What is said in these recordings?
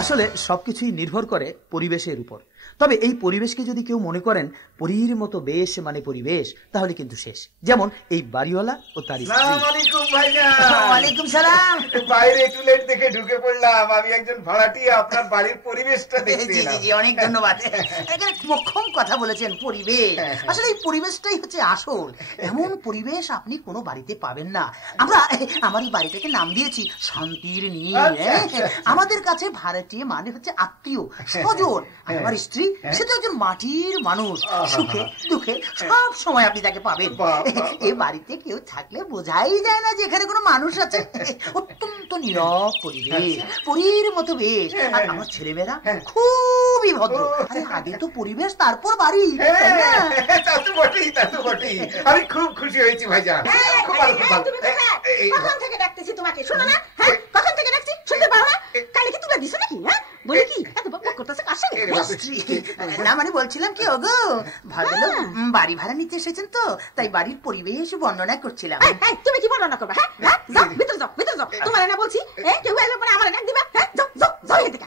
আসলে সবকিছুই নির্ভর করে পরিবেশের উপর। তবে এই পরিবেশকে যদি কেউ মনে করেন পরীর মতো বেশ মানে পরিবেশ, তাহলে কিন্তু শেষ। যেমন এই বাড়িওয়ালা ও তার স্ত্রী। আসসালামু আলাইকুম ভাইজান। ওয়ালাইকুম সালাম। বাইরে একটু লেট দেখে ঢুকে পড়লাম। আমি একজন ভাড়াটিয়া, আপনার বাড়ির পরিবেশটা দেখতে এলাম। জি, অনেক ধন্যবাদ। এখানে মোক্ষম কথা বলেছেন, পরিবেশ। আসলে এই পরিবেশটাই হচ্ছে আসল। এমন পরিবেশ আপনি কোনো বাড়িতে পাবেন না। আমরা আমার এই বাড়িটাকে নাম দিয়েছি শান্তির নীড়। আমাদের কাছে ভাড়াটিয়া মানে হচ্ছে আত্মীয় স্বজন। আমার স্ত্রী সে তো একজন মাটির মানুষ। সুখে দুঃখে সব সময় আপনি তাকে পাবেন। এই বাড়িতে কেউ থাকলে বোঝাই যায় না যে এখানে কোনো মানুষ আছে। অত্যন্ত নীরব পরিবেশ, পরীর মতো বেশ। আর আমার ছেলেমেয়েরা খুবই ভদ্র। আরে আগে তো পরিবেশ, তারপর বাড়ি। তা তো বটেই, তা তো বটেই। আমি খুব খুশি হয়েছি ভাইজান। খুব ভালো, খুব ভালো। কখন থেকে ডাকতেছি তোমাকে, শোনো না? হ্যাঁ, কখন থেকে ডাকছি, শুনতে পারো না? কানে কি তুলে দিছো নাকি? হ্যাঁ, বলি কি এত বকবক করতেছে কার সঙ্গে? না মানে বলছিলাম কি, ওগো ভদ্রলোক বাড়ি ভাড়া নিতে এসেছেন তো, তাই বাড়ির পরিবেশ বর্ণনা করছিলাম। তুমি কি বর্ণনা করবে? হ্যাঁ, যাও ভিতরে যাও, ভিতরে যাও। তোমার না বলছি, কেউ এলে পরে আমার ডাক দিবা। হ্যাঁ, যাও যাও যাও এদিকে।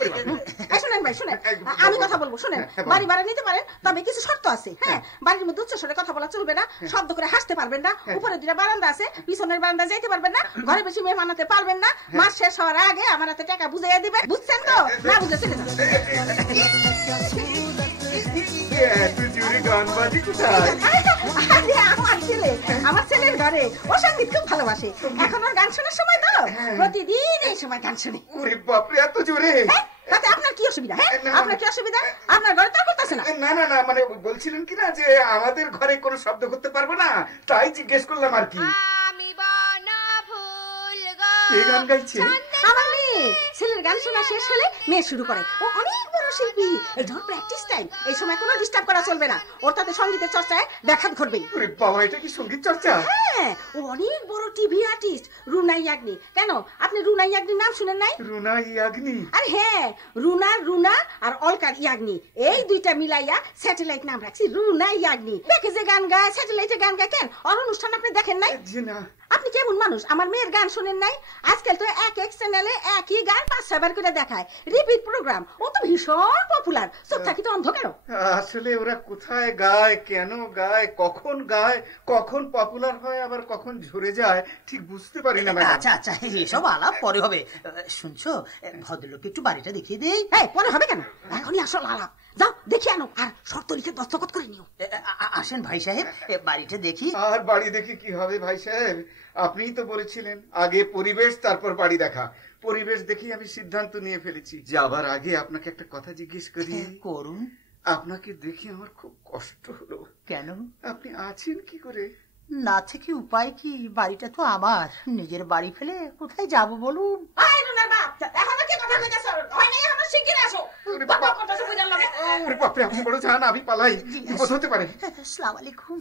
শুনেন ভাই, শুনেন, আমি কথা বলবো, শুনেন। বাড়ি ভাড়া নিতে পারেন, তবে কিছু শর্ত আছে। হ্যাঁ, বাড়ির মধ্যে উচ্চস্বরে কথা বলা চলবে না, শব্দ করে হাসতে পারবেন না, উপরে দুটা বারান্দা আছে, পিছনের বারান্দা যাইতে পারবেন না, ঘরে বেশি মেয়ে মানাতে পারবেন না। মাস শেষ হওয়ার আগে আমার হাতে টাকা বুঝাইয়া দিবেন, বুঝছেন তো? না বুঝে চলে যান। আমার ছেলের ঘরে ও সঙ্গীত খুব ভালোবাসে। এখন ওর গান শোনার সময় তো প্রতিদিন এই সময় গান শুনে। বাপরে, এত জোরে! তাতে আপনার কি অসুবিধা? হ্যাঁ, আপনার কি অসুবিধা? আপনার ঘরে তো করতেছে না। না না না, মানে বলছিলেন কি না যে আমাদের ঘরে কোনো শব্দ করতে পারবো না, তাই জিজ্ঞেস করলাম আর কি। কে গান গাইছে? আমার মেয়ে। ছেলের গান শোনা শেষ হলে মেয়ে শুরু করে। ও অনেক বড় শিল্পী। এই ধর প্র্যাকটিস টাইম, এই সময় কোনো ডিস্টার্ব করা চলবে না। ওর তাতে সঙ্গীতের চর্চায় ব্যাঘাত ঘটবে। আরে বাবা, এটা কি সঙ্গীত চর্চা? হ্যাঁ, ও অনেক বড় টিভি আর্টিস্ট, রুনা ইয়াগনি। কেন আপনি রুনা ইয়াগনির নাম শুনেন নাই? রুনা ইয়াগনি? আরে হ্যাঁ, রুনা আর অলকার ইয়াগনি, এই দুইটা মিলাইয়া স্যাটেলাইট নাম রাখছি রুনা ইয়াগনি। দেখে যে গান গায়, স্যাটেলাইটে গান গায়। কেন ওর অনুষ্ঠান আপনি দেখেন নাই? জি না। আপনি কেমন মানুষ, আমার মেয়ের গান শুনেন নাই? আজকাল তো এক এক চ্যানেলে একই গান 5-6 বার করে দেখায়, রিপিট প্রোগ্রাম। ও তো ভীষণ পপুলার। চোখ থাকি তো অন্ধ কেন? আসলে ওরা কোথায় গায়, কেন গায়, কখন গায়, কখন পপুলার হয়, আবার কখন ঝরে যায়, ঠিক বুঝতে পারি না। আচ্ছা আচ্ছা, এসব আলাপ পরে হবে। শুনছো, ভদ্রলোককে একটু বাড়িটা দেখিয়ে দেই। হ্যাঁ, পরে হবে কেন, এখনই আসল আলাপ। যাও দেখি আনো, আর শর্ত লিখে দস্তখত করে নিও। আসেন ভাই সাহেব, বাড়িটা দেখি। আর বাড়ি দেখে কি হবে ভাই সাহেব? আপনিই তো বলেছিলেন আগে পরিবেশ তারপর বাড়ি দেখা। পরিবেশ দেখেই আমি সিদ্ধান্ত নিয়ে ফেলেছি। যাবার আগে আপনাকে একটা কথা জিজ্ঞেস করি। করুন। আপনাকে দেখে আমার খুব কষ্ট হলো। কেন? আপনি আছেন কি করে? না থেকে উপায় কি, বাড়িটা তো আমার। নিজের বাড়ি ফেলে কোথায় যাব বলুন? আপনি বড় চান আমি পালাই, বিপদ হতে পারে। আসসালামু আলাইকুম।